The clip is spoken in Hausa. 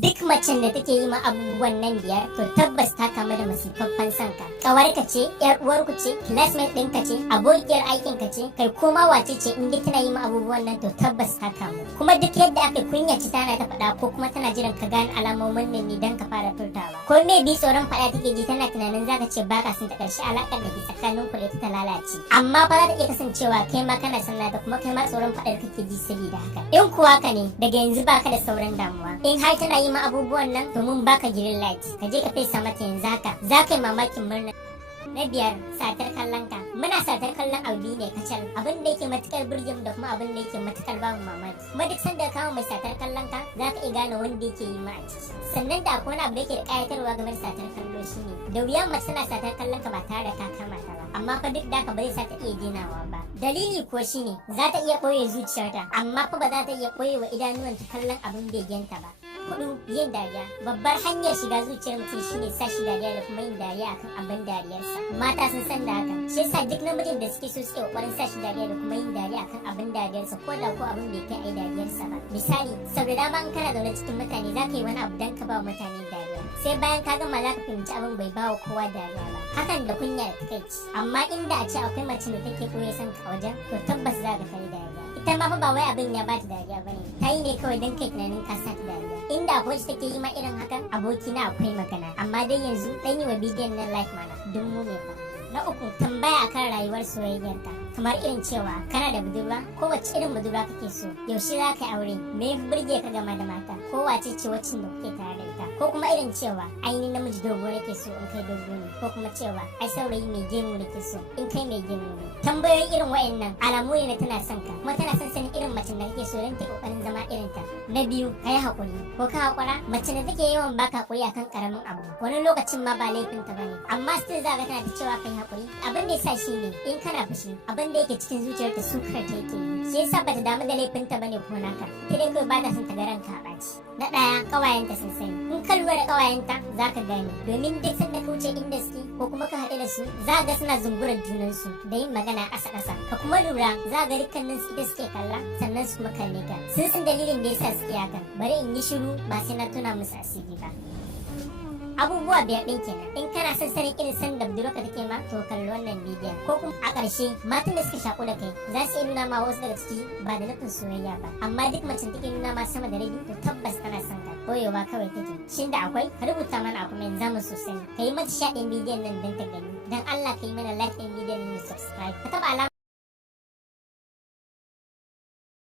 Duk macen da take yi ma abubuwan nan biyar to tabbas ta kamu da masifaffen sanka. Kawarka ce, yar uwarku ce, classmate ɗinka ce, abokiyar aikinka ce, kai koma wace ce in dai tana yi ma abubuwan nan to tabbas ta kamu. Kuma duk yadda aka kunya ci tana ta faɗa ko kuma tana jiran ka gane alamomin nan ne dan ka fara furtawa. Ko me bi tsoron faɗa take ji tana tunanin zaka ce baka son ta ƙarshe alaƙar da ke tsakanin ku ta lalace. Amma fa za ta iya kasancewa kai ma kana son nata kuma kai ma tsoron faɗar kake ji saboda haka. In kuwa ka ne daga yanzu baka da sauran damuwa. In har tana yi ma abubuwan nan to mun baka green light ka je ka fesa mata yanzu haka za ka yi mamakin murna. Na biyar, satar kallon ka. Muna satar kallon abu ne kacal, abin da yake matukar burgin da kuma abin da yake matukar bamu mamaki. Kuma duk sanda ka kawo mai satar kallon ka za ka iya gane wanda yake yi ma a ciki. Sannan da akwai wani abu da yake da kayatarwa game da satar kallo shine da wuya mace tana satar kallon ka ba tare da ka kama ta ba, amma fa duk da ka ba zai sa ta iya denawa ba. Dalili kuwa shine za ta iya ɓoye zuciyarta amma fa ba za ta iya ɓoye wa idanuwanta kallon abin begenta ba. 4. Yin dariya. Babbar hanyar shiga zuciyar mutum shine sa shi dariya da kuma yin dariya akan abin dariyarsa. Mata sun san da haka. Shi yasa duk namijin da suke so suke kokarin sa shi dariya da kuma yin dariya akan abin dariyarsa ko da ko abin bai kai ai dariyarsa ba. Misali, sau da dama in kana zaune cikin mutane za ka yi wani abu dan ka ba wa mutane dariya. Sai bayan ka gama za ka fahimci abin bai ba wa kowa dariya ba. Hakan da kunya da takaici. Amma inda a ce akwai mace da take koya son ka a wajen to tabbas za ka kai dariya. Ita ma fa ba wai abin ya bata dariya bane. Ta yi ne kawai dan kai tunanin ka sa ta dariya. Inda akwai take yi ma irin hakan abokina akwai magana. Amma dai yanzu dan yi wa bidiyon nan like mana don mu ne fa. Na 3, tambaya akan rayuwar soyayyarka. Kamar irin cewa kana da budurwa ko wacce irin budurwa kake so, yaushe za ka yi aure, me ya burge ka game da mata, ko wace ce wacce da kuke tare da ita, ko kuma irin cewa ainihin namiji dogo nake so in kai dogo ne, ko kuma cewa ai saurayi mai gemu nake so in kai mai gemu ne. Tambayoyi irin wayannan alamu ne na tana son ka kuma tana son sanin irin macen da kake so don ta kokarin zama irin ta. Na 2, kai hakuri ko ka hakura. Mace da take yawan baka hakuri akan karamin abu wani lokacin ma ba laifin ta bane, amma still za ka tana ta cewa kai hakuri. Abin da yasa shine in kana fushi abin da yake cikin zuciyarta sukar ta yake yi, shi yasa bata damu da laifin ta bane ko naka, sai dai kawai bata son ta ga ranka a ɓaci. Na 1, ƙawayenta sun sani. In ka lura da ƙawayenta za ka gane, domin duk sanda ka wuce inda suke ko kuma ka haɗu da su za ga suna zungurar junansu da yin magana ƙasa-ƙasa. Ka kuma lura za ga dukkanin su ita suke kalla sannan su kuma kalle ka. Sun san dalilin da yasa suke hakan, bari in yi shiru ba sai na tuna musu asiri ba. Abubuwa 5 ɗin kenan. In kana son sanin irin san da budurwarka take ma to kalli wannan bidiyon. Ko kuma a ƙarshe matan da suka shaku da kai za su iya nuna ma wasu daga ciki ba da nufin soyayya ba, amma duk macen take nuna ma sama da rabi to tabbas tana son ka, koyewa kawai take. Shin da akwai ka rubuta mana a comment za mu so sani. Ka yi mata shaɗin bidiyon nan don ta gani. Dan Allah ka yi mana like ɗin bidiyon nan da subscribe. Ka taɓa alama